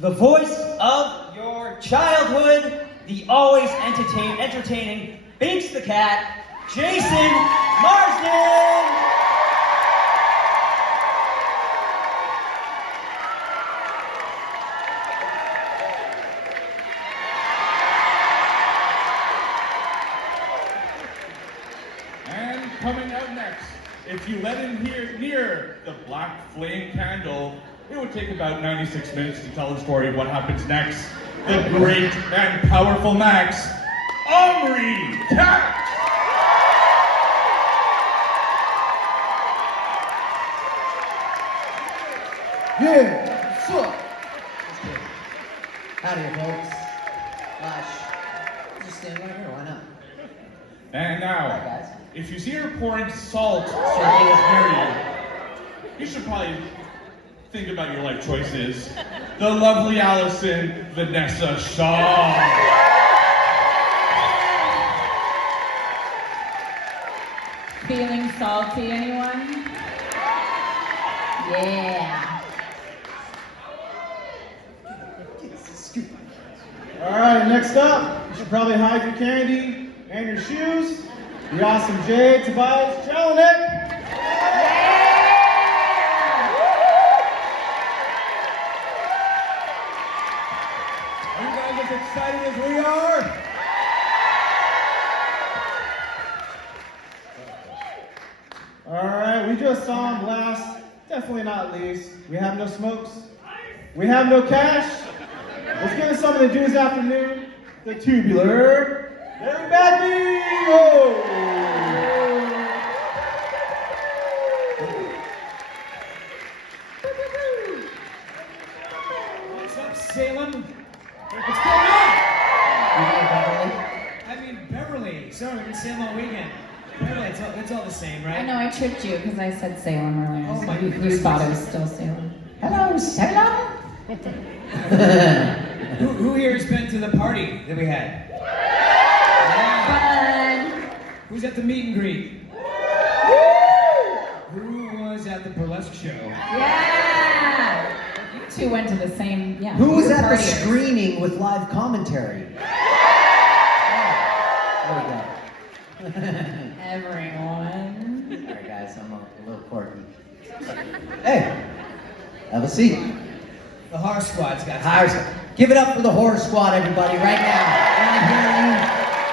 the voice of your childhood, the always entertaining Binks the Cat, Jason Marsden! And coming out next, if you let him near the black flame candle, it would take about 96 minutes to tell the story of what happens next. The great and powerful Max, Omri Cat! Yeah, what's up? Just kidding. Howdy, folks. Gosh, just stand right here, why not? And now, Hi, guys. if you see her pouring salt straight near you should probably think about your life choices. The lovely Allison Vanessa Shaw. Feeling salty, anyone? Yeah. All right, next up, you should probably hide your candy and your shoes. The awesome Jay Tobias Jelinek. Are you guys as excited as we are? All right, we just saw him last. Definitely not least. We have no smokes. We have no cash. Let's get into some of the Jews afternoon. The tubular. Very badly. Oh. What's up, Salem? What's going on? I mean, Beverly. Sorry, we've been Salem all weekend. Beverly, it's all the same, right? I know I tricked you because I said Salem earlier. Oh so my you goodness. thought it was still Salem. Hello, Salem. Who here has been to the party that we had? Fun. Who's at the meet and greet? Who was at the burlesque show? Yeah. You two went to the same. Yeah. Who was you were at the partiers. screening with live commentary? There we go. Everyone. Sorry, guys, I'm a little quirky. Hey, have a seat. The horror squad's got Give it up for the horror squad, everybody, right now. Can I hear you?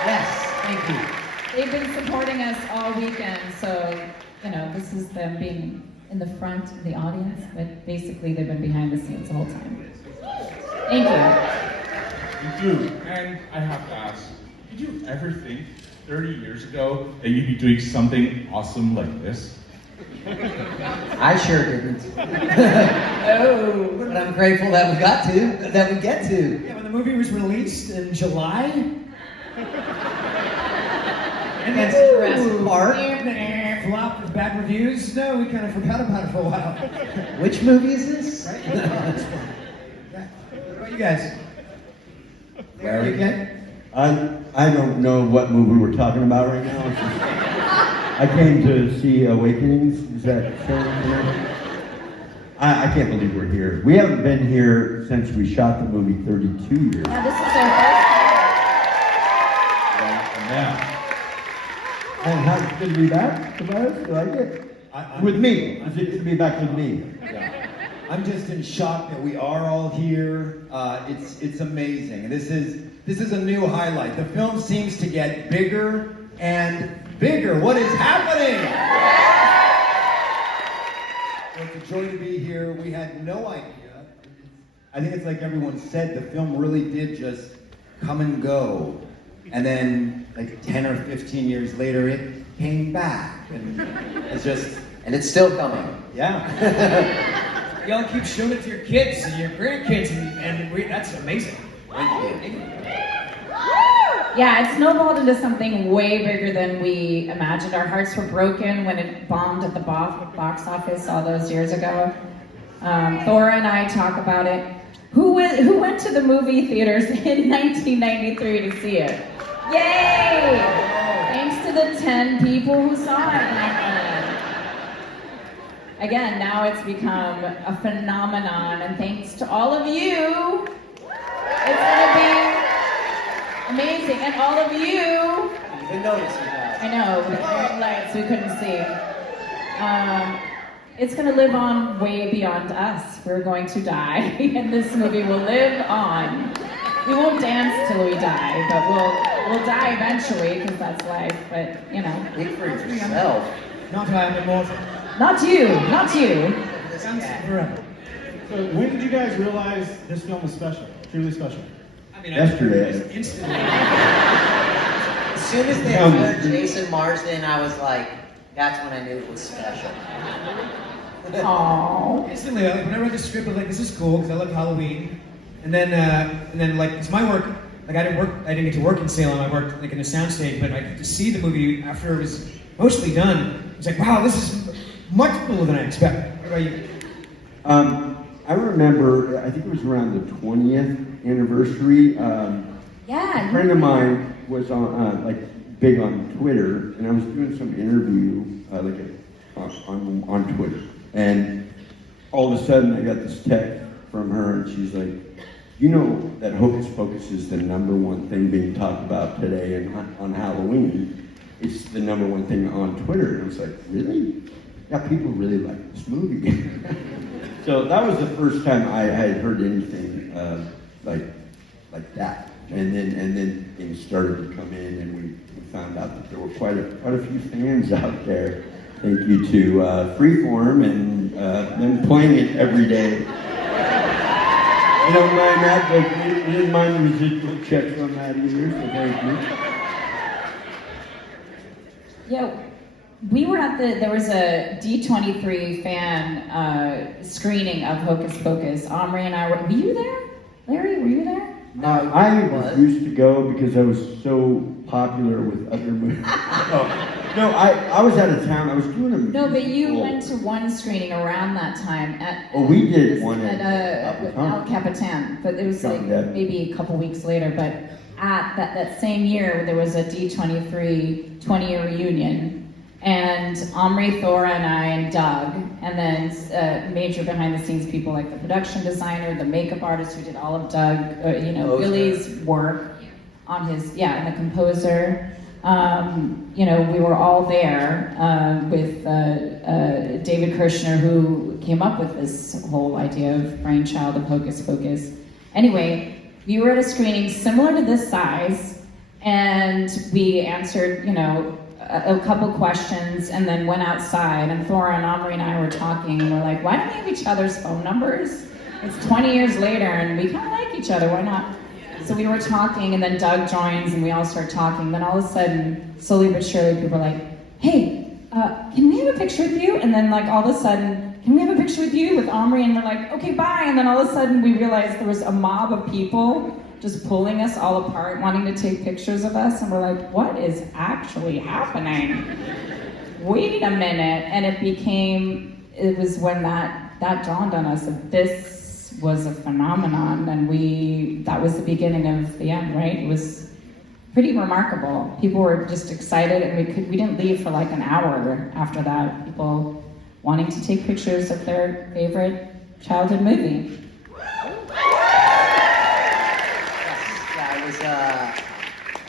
Yes, thank you. They've been supporting us all weekend, so you know this is them being in the front of the audience, but basically they've been behind the scenes the whole time. Thank you. You do. And I have to ask, did you ever think 30 years ago that you'd be doing something awesome like this? I sure didn't. Oh. But I'm grateful that we get to. Yeah, when the movie was released in July. And That's then Jurassic Park. flopped with bad reviews. No, we kind of forgot about it for a while. Which movie is this? Right? This one. Yeah. What about you guys? Where? You okay? I don't know what movie we're talking about right now. I came to see Awakenings. Is that showing tonight? I can't believe we're here. We haven't been here since we shot the movie 32 years. Yeah, this is our Yeah. And how's it good to be back, Tobias? You like it? With me. It's good to be back with me. I'm just in shock that we are all here. It's amazing. And this is a new highlight. The film seems to get bigger and bigger. What is happening? Well, it's a joy to be here. We had no idea. I think it's like everyone said, the film really did just come and go. And then like 10 or 15 years later, it came back. And it's still coming. Yeah. Y'all keep showing it to your kids and your grandkids, and that's amazing. Thank you. Yeah, it snowballed into something way bigger than we imagined. Our hearts were broken when it bombed at the box office all those years ago. Thora and I talk about it. Who went to the movie theaters in 1993 to see it? Yay! Thanks to the 10 people who saw it back then. Again, now it's become a phenomenon, and thanks to all of you amazing. And all of you, Even notice you guys. I know, with the bright lights we couldn't see. It's going to live on way beyond us. We're going to die, and this movie will live on. We won't dance till we die, but we'll die eventually because that's life. But you know, Speak for yourself. Not I am immortal. not you, not you. This Dance cat. forever. So when did you guys realize this film was special? Truly special? I mean, Yesterday. I instantly. As soon as they said Jason Marsden, I was like, that's when I knew it was special. Aww. Instantly, like, when I read the script, I was like, this is cool because I love Halloween. And then like it's my work. Like I didn't get to work in Salem. I worked like in a soundstage, but like to see the movie after it was mostly done, it was like, wow, this is much cooler than I expected. What about you? I remember, I think it was around the 20th anniversary. Yeah. A friend of mine was on, like, big on Twitter, and I was doing some interview, on Twitter. And all of a sudden, I got this text from her, and she's like, you know that Hocus Pocus is the #1 thing being talked about today and on Halloween. It's the #1 thing on Twitter. And I was like, really? Yeah, people really like this movie. So that was the first time I had heard anything like that. And then things started to come in, and we found out that there were quite a few fans out there. Thank you to Freeform and them playing it every day. I don't mind that, but we didn't mind the residual checks on that either, so thank you. Yeah, we were at there was a D23 fan screening of Hocus Pocus. Omri and I were you there? Larry, were you there? No, I was. refused to go because I was so popular with other movies. No, I was out of town. I was doing a No, but you musical. went to one screening around that time at. Oh, we did one at El Capitan, but it was like Capitan. maybe a couple weeks later. But at that same year, there was a D23 20-year reunion, and Omri, Thora, and I, and Doug, and then major behind-the-scenes people like the production designer, the makeup artist who did all of Doug, Composer. Billy's work on his, and the composer. We were all there with David Kirshner, who came up with this whole idea of brainchild of Hocus Pocus. Anyway, we were at a screening similar to this size, and we answered, a couple questions, and then went outside. And Thora and Omri and I were talking, and we're like, why don't we have each other's phone numbers? It's 20 years later, and we kind of like each other. Why not? So we were talking, and then Doug joins, and we all start talking. Then all of a sudden, slowly but surely, people are like, hey, can we have a picture with you? And then like all of a sudden, can we have a picture with you with Omri? And they're like, okay, bye. And then all of a sudden, we realized there was a mob of people just pulling us all apart, wanting to take pictures of us. And we're like, what is actually happening? Wait a minute. And it was when that dawned on us that this was a phenomenon, and that was the beginning of the end, right? It was pretty remarkable. People were just excited, and we didn't leave for like an hour after that. People wanting to take pictures of their favorite childhood movie. Yeah,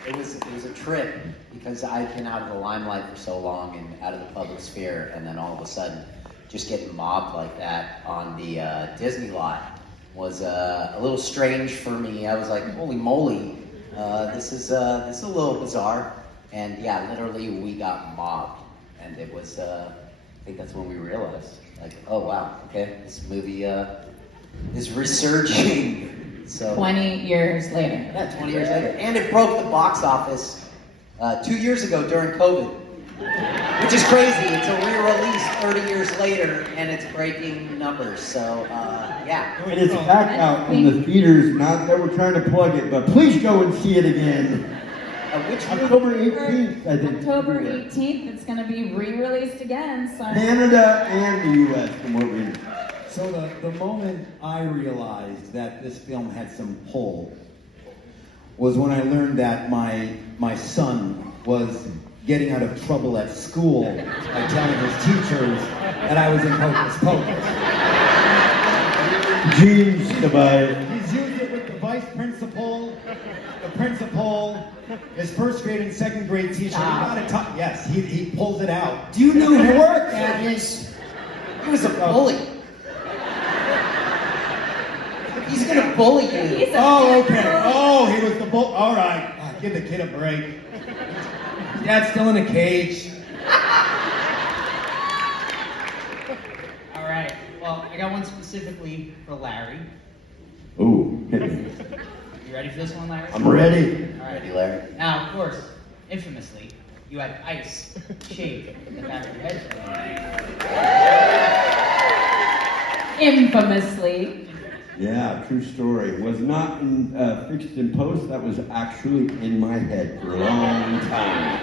it was a trip because I'd been out of the limelight for so long and out of the public sphere, and then all of a sudden, just getting mobbed like that on the Disney lot was a little strange for me. I was like, holy moly, this is a little bizarre. And yeah, literally we got mobbed, and it was I think that's when we realized, like, oh wow, okay, this movie is resurging. So 20 years later. yeah, 20 years later, and it broke the box office 2 years ago during COVID. Which is crazy. It's a re-release 30 years later, and it's breaking numbers. So, yeah. And it's back out in the theaters. Not that we're trying to plug it, but please go and see it again. Which October 18th, I think. October 18th, it's going to be re-released again. So. Canada and the U.S. from what we know. So the moment I realized that this film had some pull was when I learned that my son was getting out of trouble at school by telling his teachers that I was in Hocus Pocus. Jeans to buy it. He's used it with the vice principal, the principal, his first grade and second grade teacher. Yes, he pulls it out. Do you know it who works? that is? He was a bully. He's gonna bully you. He's a Oh, big okay. girl. Oh, he was the bull. All right. Give the kid a break. Dad's still in a cage. All right. Well, I got one specifically for Larry. Ooh, hit me. You ready for this one, Larry? I'm ready. All right. Ready, Larry? Now, of course, infamously, you had ice shaved in the back of your head. Infamously. Yeah, true story. Was not fixed in post. That was actually in my head for a long time.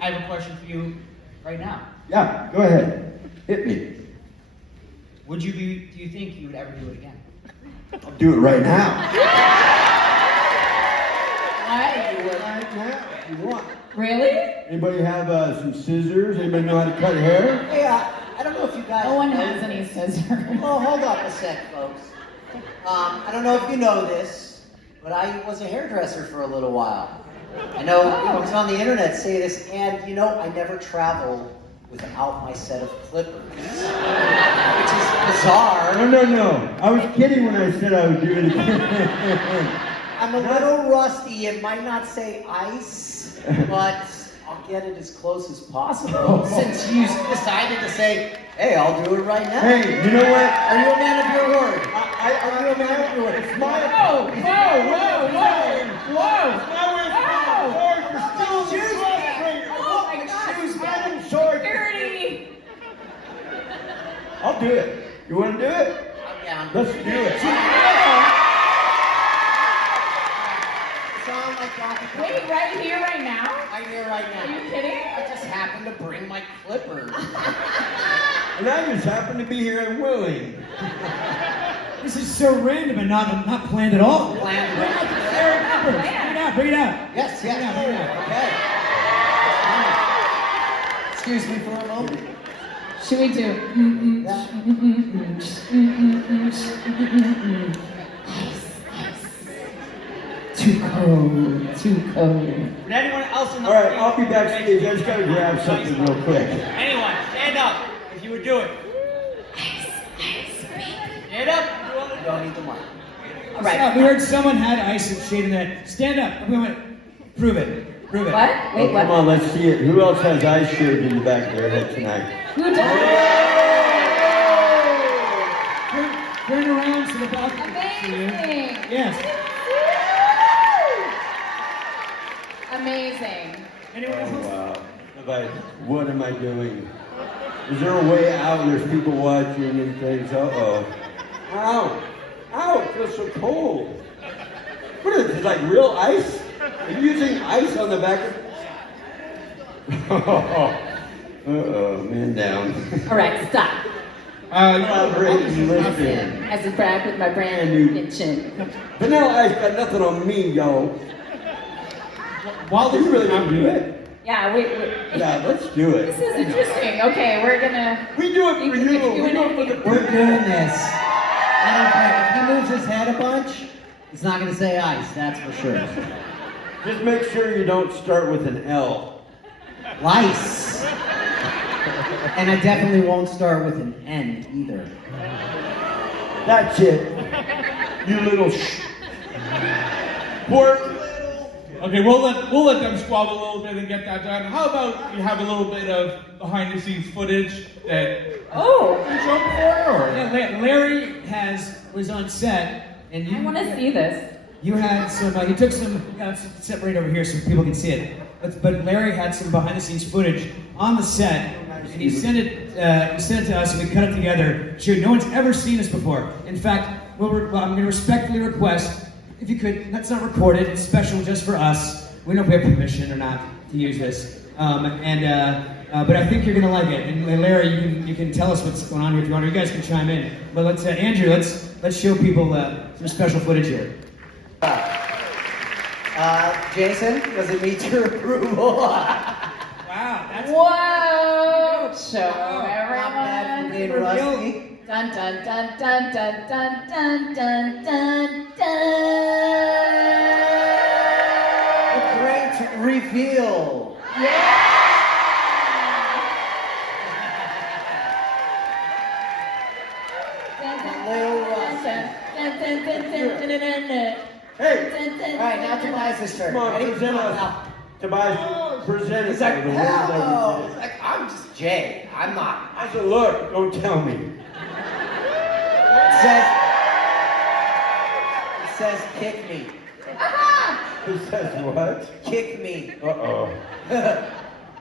I have a question for you right now. Yeah, go ahead. Hit me. Do you think you would ever do it again? I'll do it right now. What? Right now, if you want. Really? Anybody have some scissors? Anybody know how to cut hair? Hey, I don't know if you guys. No one know has any scissors. Well, hold up a sec, folks. I don't know if you know this, but I was a hairdresser for a little while. I know it was on the internet say this, and I never travel without my set of clippers, which is bizarre. No. I was kidding when I said I would do it again. I'm a little rusty. It might not say ice, but I'll get it as close as possible. Since you decided to say, "Hey, I'll do it right now." Hey, you know what? Are you a man of your word? Are you a man of your word? It's my Whoa! It's my Excuse me! Oh my God! Security! I'll do it. You want to do it? I'm down. Let's do it. Sound like Donkey Kong. Wait, right here, right now? I'm here right now. Are you kidding? I just happened to bring my clippers. And I just happen to be here and willing. This is so random and not planned at all. Planned. Bring it out. Yes. Bring it out. Okay. Excuse me for a moment. Should we do? Too cold. Would anyone else in the All right, I'll be backstage. I just gotta grab something real quick. Anyone, stand up if you would do it. Stand up if you want to You don't need the mic. All right. We heard someone had ice and shade in that. Stand up. Prove it. What? Oh, Wait, what? come on, let's see it. Who else has ice shaved in the back of their head tonight? Who did? Turn around so the balcony can see you. Amazing. Yes. Amazing. Anyone else? Oh, wow. What am I doing? Is there a way out? There's people watching and things. Uh-oh. Ow! It feels so cold. What is it, like real ice? Are you using ice on the back of... Uh-oh, man down. All right, stop. Listen. As a brag with my brand new chin. Vanilla ice got nothing on me, yo. While You really want to do it? Yeah, Yeah, let's do this it. is interesting. Okay, we're gonna. We do it for you. We do it for the We're doing this. I don't care. If he moves his head a bunch, he's not going to say ice, that's for sure. Just make sure you don't start with an L. Lice. And I definitely won't start with an N either. That's it. You little pork. Okay, we'll let them squabble a little bit and get that done. How about we have a little bit of behind the scenes footage that Oh, you showed before, or Yeah, Larry was on set, and I want to see this. You had some. He took some. Separate over here so people can see it. But Larry had some behind-the-scenes footage on the set, and he sent it. He sent it to us, and we cut it together. Sure, no one's ever seen this before. In fact, I'm going to respectfully request, if you could, let's not record it. It's special just for us. We don't know if we have permission or not to use this. But I think you're going to like it. And Larry, you can tell us what's going on here if you want. Or you guys can chime in. But let's, Andrew, let's show people some special footage here. Jason, does it meet your approval? Wow, that's Whoa! Show Not bad for everyone. being rusty. Dun dun dun dun dun dun dun dun dun dun Hey, All right, now Tobias' turn. come on, Ready? present Come on, us. now. Tobias, present us. He's like, with the words that we hello. did. He's like, I'm just Jay. I'm not. I said, look, don't tell me. It says, kick me. It says what? Kick me. Uh-oh.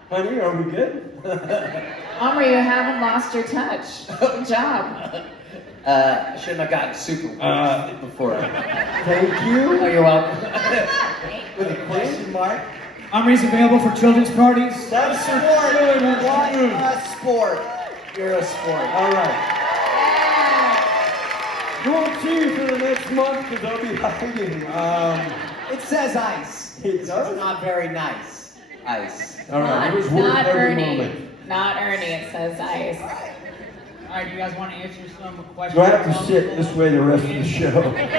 Honey, are we good? Omri, you haven't lost your touch. Good job. I shouldn't have gotten super weak before. Thank Oh, you. you're welcome. With a question mark. Omri's available for children's parties. That's Sport. really What good. a sport. You're a sport. All right. You won't see me for the next month because I'll be hiding. It says ice. It does? It's not very nice. Ice. All right, Not, it was worth not every Ernie. moment. Not Ernie, it says ice. All right, do you guys want to answer some questions? Do I have to sit this way the rest of the show? Wait,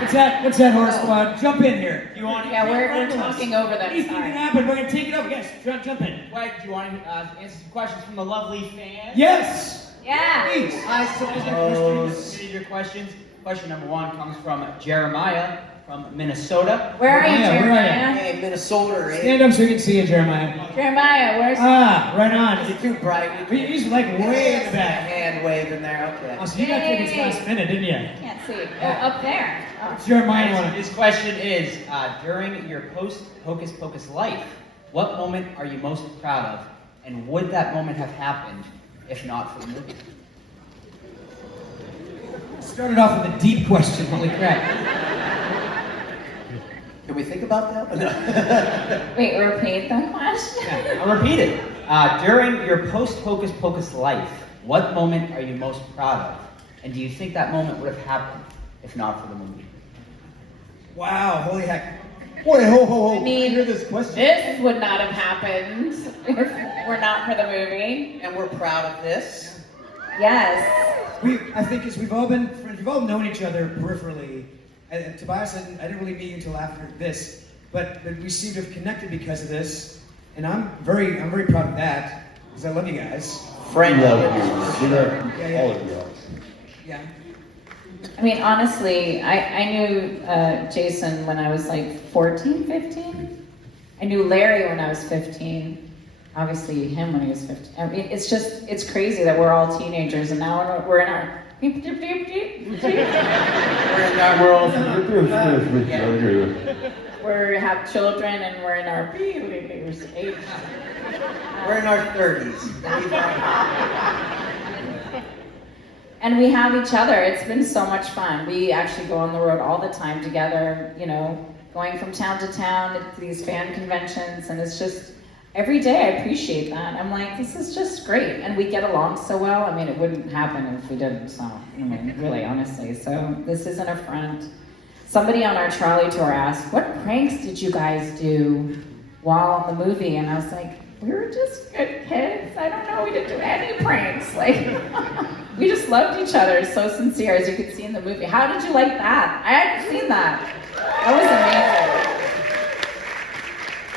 What's that, horse squad? Jump in here. Do you want to? yeah, we're talking over them. Anything can Sorry. happen. We're gonna take it over. Yes, jump in. Wait, do you want to answer some questions from the lovely fans? Yes. Yeah. Please. I suppose. Submitted your questions. Question number 1 comes from Jeremiah from Minnesota. Where are you, Jeremiah, where are you? Jeremiah? Hey, Minnesota, eh? Stand up so you can see you, Jeremiah. Jeremiah, where's Right on. Is it too bright? He's like way in the back. Hand waving there, okay. Oh, so you got tickets Yay. last minute, didn't you? Can't see. Oh, up there. Oh. Jeremiah wanted. His question is, during your post Hocus Pocus life, what moment are you most proud of? And would that moment have happened if not for the movie? Started off with a deep question. Holy crap. Can we think about that? Wait, repeat the question? Yeah, I'll repeat it. During your post Hocus Pocus life, what moment are you most proud of? And do you think that moment would have happened if not for the movie? Wow. Holy heck. Wait, ho. I mean, Hear this question. this would not have happened if we're not for the movie. And we're proud of this. Yes. I think as we've all been friends, we've all known each other peripherally. And Tobias, I didn't really meet you until after this, but we seem to have connected because of this, and I'm very proud of that because I love you guys. Friend Love of you. Yeah. All of you. Yeah. I mean, honestly, I knew Jason when I was like 14, 15. I knew Larry when I was 15. Obviously, him when he was 15. I mean, it's crazy that we're all teenagers and now we're in our. We're in We're all with each other. We have children and we're in our age. We're in our 30s. And we have each other. It's been so much fun. We actually go on the road all the time together, you know, going from town to town to these fan conventions, and it's just every day I appreciate that. I'm like, this is just great. And we get along so well. I mean, it wouldn't happen if we didn't, so, I mean, really, honestly. So this isn't a front. Somebody on our trolley tour asked, what pranks did you guys do while on the movie? And I was like, we were just good kids. I don't know, we didn't do any pranks. Like, we just loved each other, so sincere, as you could see in the movie. How did you like that? I hadn't seen that. That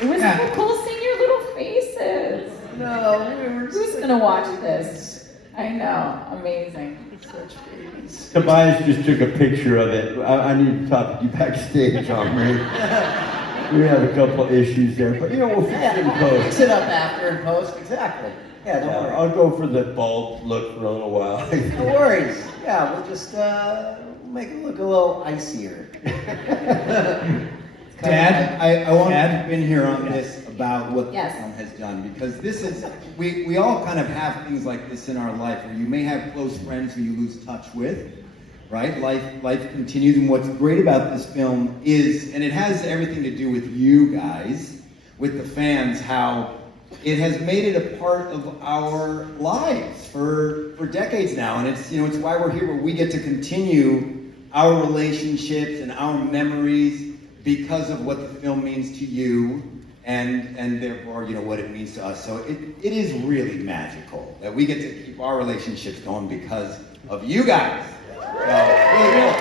was amazing. It was so cool seeing your little faces. No, we were Who's gonna watch this? I know, amazing. such babies. Tobias just took a picture of it. I need to talk to you backstage on me. We have a couple issues there, but you know, we'll fix it in Fix post. it up after in post, exactly. Yeah, don't worry. I'll go for the bald look for a little while. No worries. Yeah, we'll just make it look a little icier. Dad, I want to Dad? jump in here on this about what Yes. the film has done, because this is, we all kind of have things like this in our life where you may have close friends who you lose touch with, right? Life continues, and what's great about this film is, and it has everything to do with you guys, with the fans, how it has made it a part of our lives for decades now, and it's, you know, it's why we're here, where we get to continue our relationships and our memories because of what the film means to you, and therefore, you know, what it means to us. So it is really magical that we get to keep our relationships going because of you guys. So, really cool.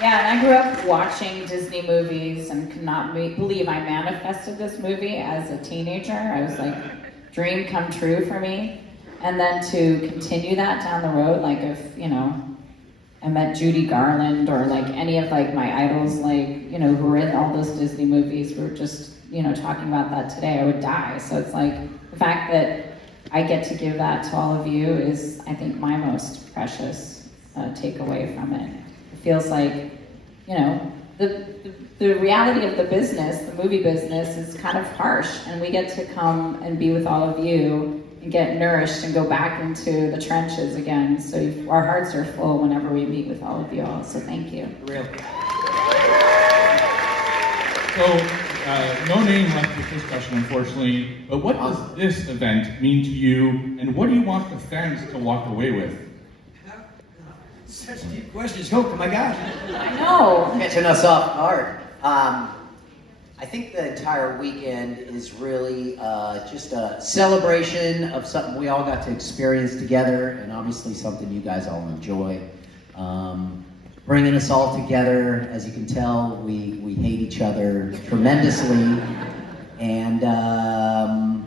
Yeah, and I grew up watching Disney movies and could not believe I manifested this movie as a teenager. I was like, dream come true for me. And then to continue that down the road, like if, you know, I met Judy Garland or like any of like my idols, like, you know, who were in all those Disney movies, we were just, you know, talking about that today, I would die. So it's like the fact that I get to give that to all of you is, I think, my most precious takeaway from it. It feels like, you know, the reality of the business, the movie business, is kind of harsh, and we get to come and be with all of you and get nourished and go back into the trenches again. So our hearts are full whenever we meet with all of you all. So thank you. Real. So, no name left with this question, unfortunately, but what does this event mean to you, and what do you want the fans to walk away with? Such deep questions, Hope. Oh my gosh. I know. Catching us off guard. I think the entire weekend is really just a celebration of something we all got to experience together, and obviously something you guys all enjoy. Bringing us all together. As you can tell, we hate each other tremendously, and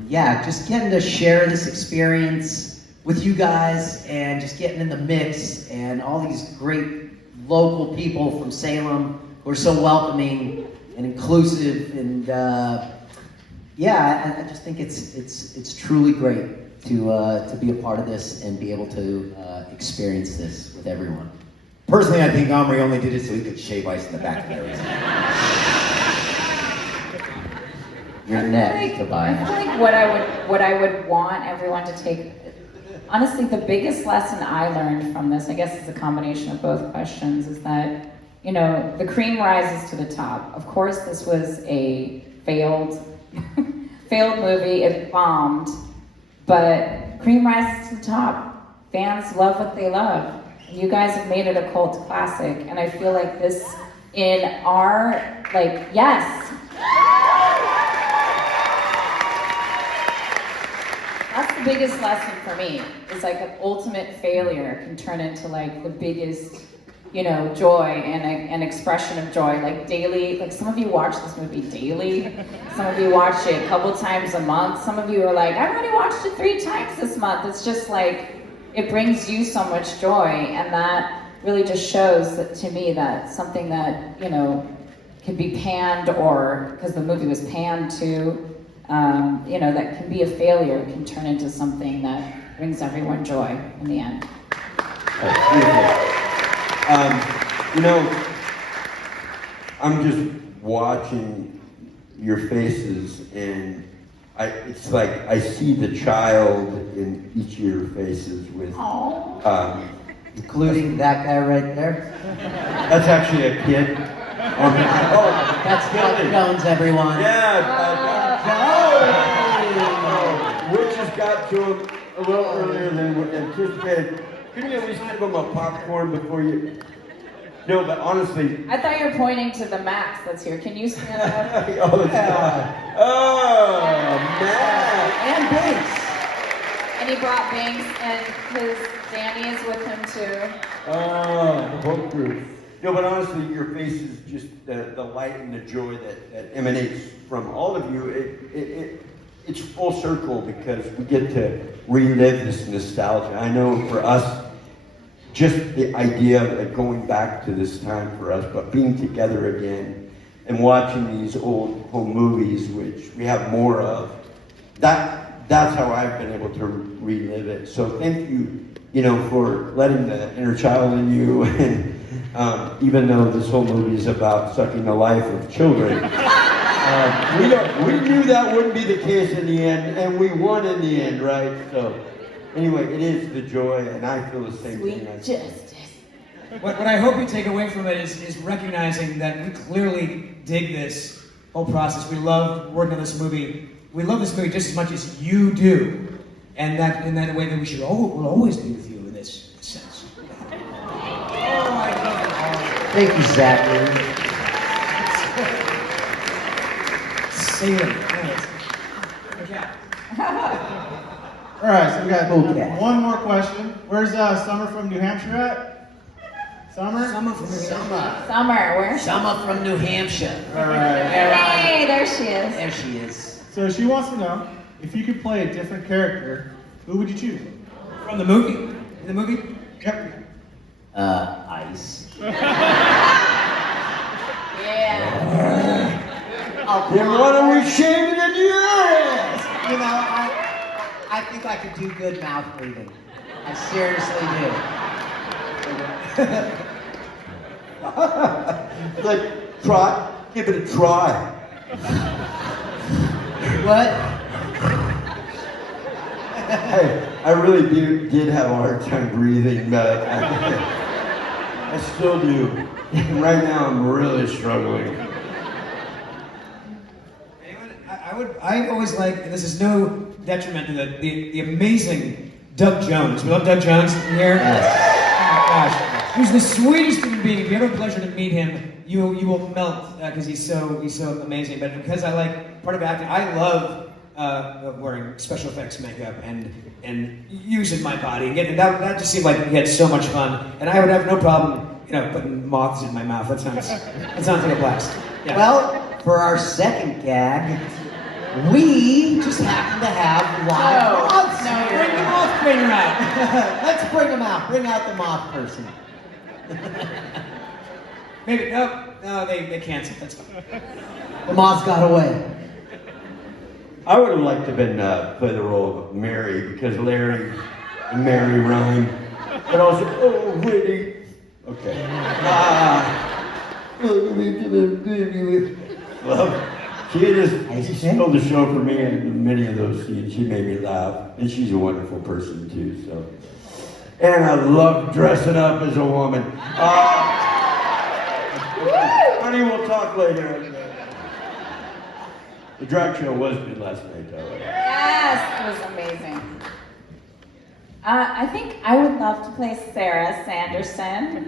yeah, just getting to share this experience with you guys, and just getting in the mix, and all these great local people from Salem who are so welcoming and inclusive, and yeah, I just think it's truly great to be a part of this and be able to experience this with everyone. Personally, I think Omri only did it so he could shave ice in the back of there. You're next, Tobias. I feel like what I would want everyone to take. Honestly, the biggest lesson I learned from this, I guess it's a combination of both questions, is that, you know, the cream rises to the top. Of course, this was a failed movie. It bombed, but cream rises to the top. Fans love what they love. You guys have made it a cult classic, and I feel like this, in our, like, yes. That's the biggest lesson for me, is like an ultimate failure can turn into like the biggest, you know, joy and an expression of joy. Like daily, like some of you watch this movie daily, some of you watch it a couple times a month, some of you are like, I've already watched it 3 times this month. It's just like, it brings you so much joy, and that really just shows that, to me, that something that, you know, can be panned, or, because the movie was panned too, you know, that can be a failure can turn into something that brings everyone joy in the end. That's beautiful. You know, I'm just watching your faces, and it's like I see the child in each of your faces with, Including that guy right there. that's actually a kid. That's Doug Jones, everyone. Which has got to him a little earlier than anticipated. Couldn't you at least give him a popcorn before you? No, but honestly. I thought you were pointing to the Max that's here. Can you stand up? Max. And Banks. And he brought Banks, and his Danny is with him too. The whole crew. No, but honestly, your face is just the light and the joy that emanates from all of you. It's full circle because we get to relive this nostalgia. I know for us, just the idea of it going back to this time for us, but being together again and watching these old home movies, which we have more of, that's how I've been able to relive it. So thank you, you know, for letting the inner child in you, and even though this whole movie is about sucking the life of children, we knew that wouldn't be the case in the end, and we won in the end, right? So anyway, it is the joy, and I feel the same thing. Justice. What I hope you take away from it is recognizing that we clearly dig this whole process. We love working on this movie. We love this movie just as much as you do, and that in that way that we should we'll always be with you in this sense. Thank you, Zachary. Salem. All right, so we got Okay. one more question. Where's Summer from New Hampshire at? Summer? Summer from Summer, where's she? Summer from New Hampshire. All right. Hey, there she is. There she is. So she wants to know, if you could play a different character, who would you choose? the movie. In the movie? Yep. I ice. Yeah. Oh, Then come what on. are we shaving in your ass? You know, I think I could do good mouth breathing. I seriously do. Like, try, give it a try. What? Hey, I really did have a hard time breathing, but I still do. And right now I'm really struggling. I always like, and this is no detriment to the amazing Doug Jones. We love Doug Jones here. Oh my gosh, he's the sweetest human being. If you have a pleasure to meet him, you will melt because he's so amazing. But because I like part of acting, I love wearing special effects makeup and using my body. And that just seemed like he had so much fun, and I would have no problem, putting moths in my mouth. That sounds like a blast. Yeah. Well, for our second gag, we just happen to have live moths here. Bring the moth trainer out. Let's bring them out. Bring out the moth person. Maybe no, they canceled. That's fine. The moths got away. I would have liked to have been play the role of Mary because Larry and Mary rhyme. But also, oh, Whitney. Okay. Well, she stole the show for me in many of those scenes. She made me laugh, and she's a wonderful person too. So, and I love dressing up as a woman. Honey, we'll talk later. The drag show was good last night, though. Yes, it was amazing. I think I would love to play Sarah Sanderson.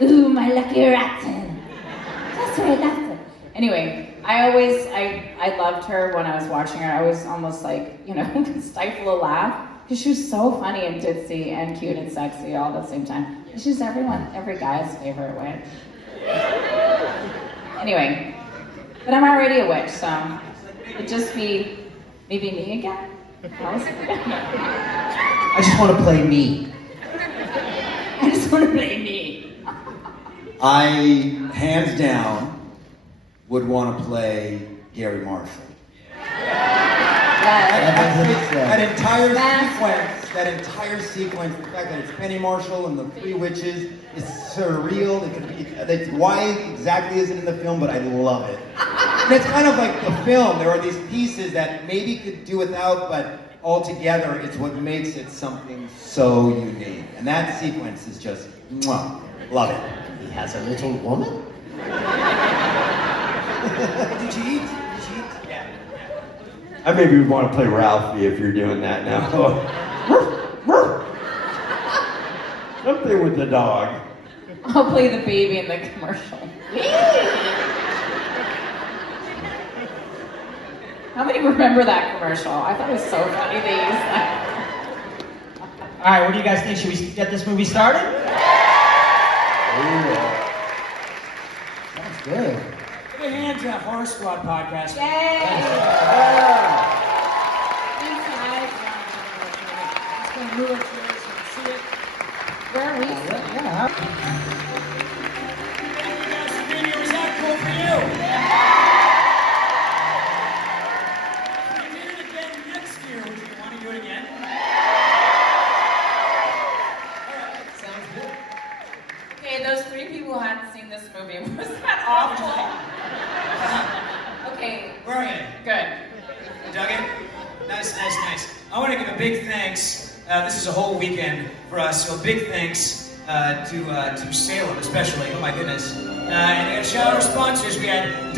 Ooh, my lucky rat. That's what I loved it. Anyway, I loved her when I was watching her. I was almost like, stifle a laugh because she was so funny and ditzy and cute and sexy all at the same time. She's every guy's favorite witch. Anyway, but I'm already a witch, so it'd just be maybe me again. I just want to play me. I just want to play me. I, hands down, would want to play Gary Marshall. That entire sequence, the fact that it's Penny Marshall and the three witches is surreal. That's why exactly isn't in the film, but I love it. And it's kind of like the film. There are these pieces that maybe could do without, but altogether, it's what makes it something so unique. And that sequence is just, mwah, love it. He has a little woman? Did you eat? Yeah. I maybe would want to play Ralphie if you're doing that now. Something with the dog. I'll play the baby in the commercial. How many remember that commercial? I thought it was so funny they used that. All right, what do you guys think? Should we get this movie started? Sounds good. Give a hand to Horror Squad podcast. Yay! It's going to move upstairs. You can see it. Where are we? Yeah. Thank you guys for being here. Was that cool for you? If we did it again next year, would you want to do it again? Sounds good. Okay, those three people who hadn't seen this movie, was that awful? Okay, Where are you? good. You dug it? Nice. I want to give a big thanks. This is a whole weekend for us, so a big thanks to Salem especially. Oh my goodness. And shout out our sponsors. We had